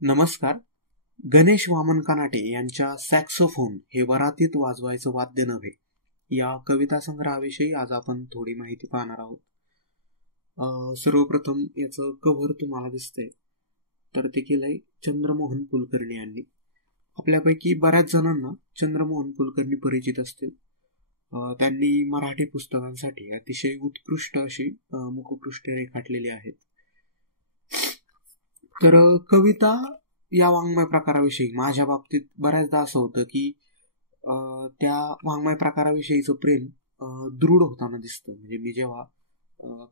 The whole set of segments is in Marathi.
नमस्कार. गणेश वामन कानाटे यांच्या सॅक्सोफोन हे वरातीत वाजवायचं वाद्य नव्हे या कविता संग्रहाविषयी आज आपण थोडी माहिती पाहणार आहोत. सर्वप्रथम याचं कव्हर तुम्हाला दिसतंय तर ते केलंय चंद्रमोहन कुलकर्णी यांनी. आपल्यापैकी बऱ्याच जणांना चंद्रमोहन कुलकर्णी परिचित असतील. त्यांनी मराठी पुस्तकांसाठी अतिशय उत्कृष्ट अशी मुखपृष्ठे रेखाटलेली आहेत. तर कविता या वाङ्मय प्रकाराविषयी माझ्या बाबतीत बऱ्याचदा असं होतं की त्या वाङ्मय प्रकाराविषयीचं प्रेम दृढ होताना दिसतं. म्हणजे मी जेव्हा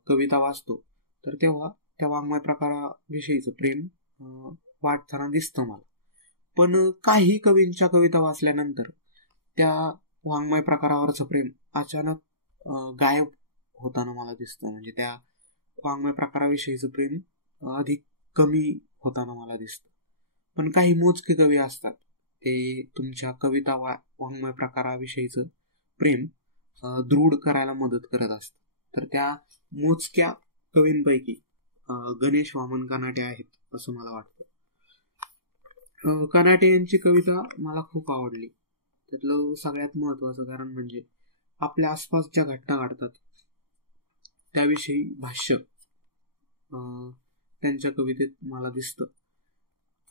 कविता वाचतो तर तेव्हा त्या वाङ्मय प्रकाराविषयीचं प्रेम वाटताना दिसतं मला. पण काही कवींच्या कविता वाचल्यानंतर त्या वाङ्मय प्रकारावरचं प्रेम अचानक गायब होताना मला दिसतं. म्हणजे त्या वाङ्मय प्रकाराविषयीचं प्रेम अधिक कमी होताना मला दिसतं. पण काही मोजके कवी असतात ते तुमच्या कविता वाङ्मय प्रकाराविषयीचं प्रेम दृढ करायला मदत करत असतात. तर त्या मोजक्या कवींपैकी गणेश वामन कानाटे आहेत असं मला वाटतं. कानाटे यांची कविता मला खूप आवडली. त्यातलं सगळ्यात महत्वाचं कारण म्हणजे आपल्या आसपास ज्या घटना घडतात त्याविषयी भाष्य त्यांच्या कवितेत मला दिसतं.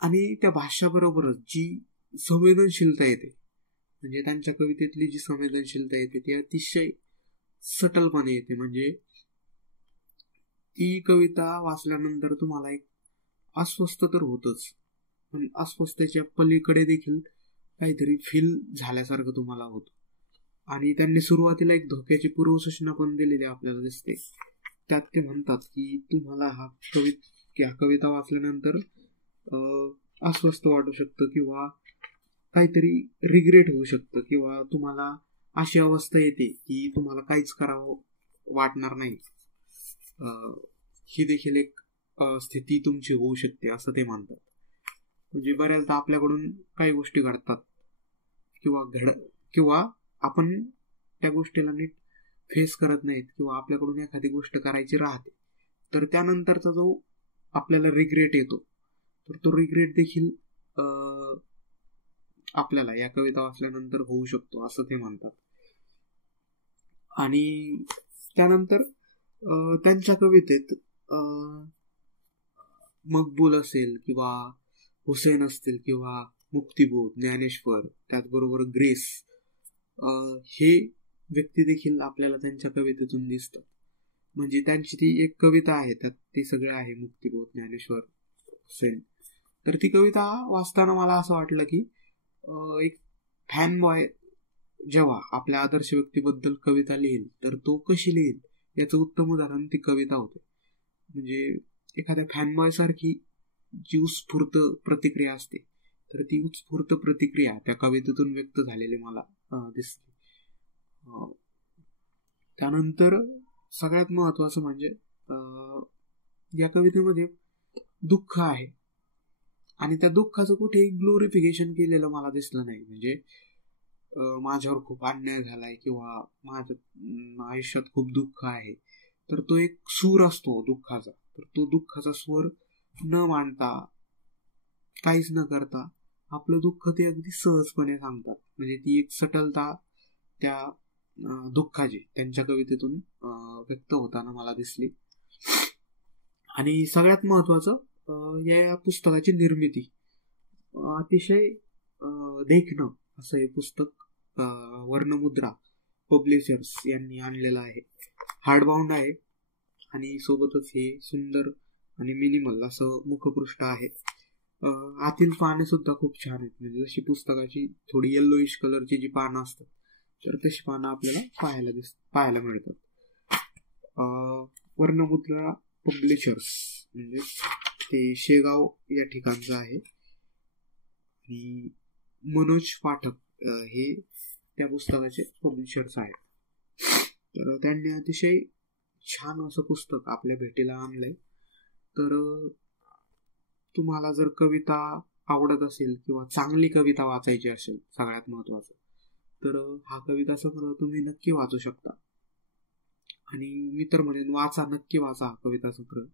आणि त्या भाष्याबरोबरच जी संवेदनशीलता येते, म्हणजे त्यांच्या कवितेतली जी संवेदनशीलता येते ती अतिशय सटलपणे येते. म्हणजे ती कविता वाचल्यानंतर तुम्हाला एक अस्वस्थ तर होतच, पण अस्वस्थतेच्या पलीकडे देखील काहीतरी फील झाल्यासारखं तुम्हाला होतं. आणि त्यांनी सुरुवातीला एक धोक्याची पूर्वसूचना पण दिलेली आपल्याला दिसते. त्यात ते म्हणतात की तुम्हाला ह्या कविता वाचल्यानंतर अस्वस्थ वाटू शकतं किंवा काहीतरी रिग्रेट होऊ शकतं किंवा तुम्हाला अशी अवस्था येते की तुम्हाला काहीच करावं वाटणार नाही. ही देखील एक स्थिती तुमची होऊ शकते असं ते म्हणतात. म्हणजे बऱ्याचदा आपल्याकडून काही गोष्टी घडतात किंवा आपण त्या गोष्टीला नीट फेस करत नाहीत किंवा आपल्याकडून एखादी गोष्ट करायची राहते, तर त्यानंतरचा जो आपल्याला रिग्रेट येतो तर तो रिग्रेट देखील आपल्याला या कविता वाचल्यानंतर होऊ शकतो असं ते म्हणतात. आणि त्यानंतर त्यांच्या कवितेत मकबूल असेल किंवा हुसेन असतील किंवा मुक्तिबोध, ज्ञानेश्वर, त्याचबरोबर ग्रेस हे व्यक्ती देखील आपल्याला त्यांच्या कवितेतून दिसतात. म्हणजे त्यांची ती एक कविता आहे त्यात ते सगळं आहे, मुक्तिबोध, ज्ञानेश्वर, हुसेन. तर ती कविता वाचताना मला असं वाटलं की एक फॅन बॉय जेव्हा आपल्या आदर्श व्यक्तीबद्दल कविता लिहिल तर तो कशी लिहिल याचं उत्तम उदाहरण ती कविता होते. म्हणजे एखाद्या फॅनबॉय सारखी जी उत्स्फूर्त प्रतिक्रिया असते तर ती उत्स्फूर्त प्रतिक्रिया त्या कवितेतून व्यक्त झालेली मला दिसते. त्यानंतर सगळ्यात महत्वाचं म्हणजे या कवितेमध्ये दुःख आहे आणि त्या दुःखाचं कुठेही ग्लोरिफिकेशन केलेलं मला दिसलं नाही. म्हणजे माझ्यावर खूप अन्याय झालाय किंवा माझ्या आयुष्यात खूप दुःख आहे तर तो एक सूर असतो दुःखाचा, तर तो दुःखाचा स्वर न मांडता काहीच न करता आपलं दुःख ते अगदी सहजपणे सांगतात. म्हणजे ती एक सटलता त्या दुःखाची त्यांच्या कवितेतून व्यक्त होताना मला दिसली. आणि सगळ्यात महत्वाचं या पुस्तकाची निर्मिती अतिशय देखणं असं हे पुस्तक वर्णमुद्रा पब्लिशर्स यांनी आणलेलं आहे. हार्डबाउंड आहे आणि सोबतच हे सुंदर आणि मिनिमल असं मुखपृष्ठ आहे. आतील पाने सुद्धा खूप छान आहेत. म्हणजे जशी पुस्तकाची थोडी येल्लोइश कलरची जी पानं असतात तर तशी पानं आपल्याला पाहायला मिळतात. वर्णमुद्रा पब्लिशर्स म्हणजे ते शेगाव या ठिकाणचं आहे आणि मनोज पाठक हे त्या पुस्तकाचे पब्लिशर्स आहेत. तर त्यांनी अतिशय छान असं पुस्तक आपल्या भेटीला आणलंय. तर तुम्हाला जर कविता आवडत असेल किंवा चांगली कविता वाचायची असेल सगळ्यात महत्वाचं तर हा कविता संग्रह तुम्ही नक्की वाचू शकता. आणि मी तर म्हणेन नक्की वाचा हा कविता संग्रह.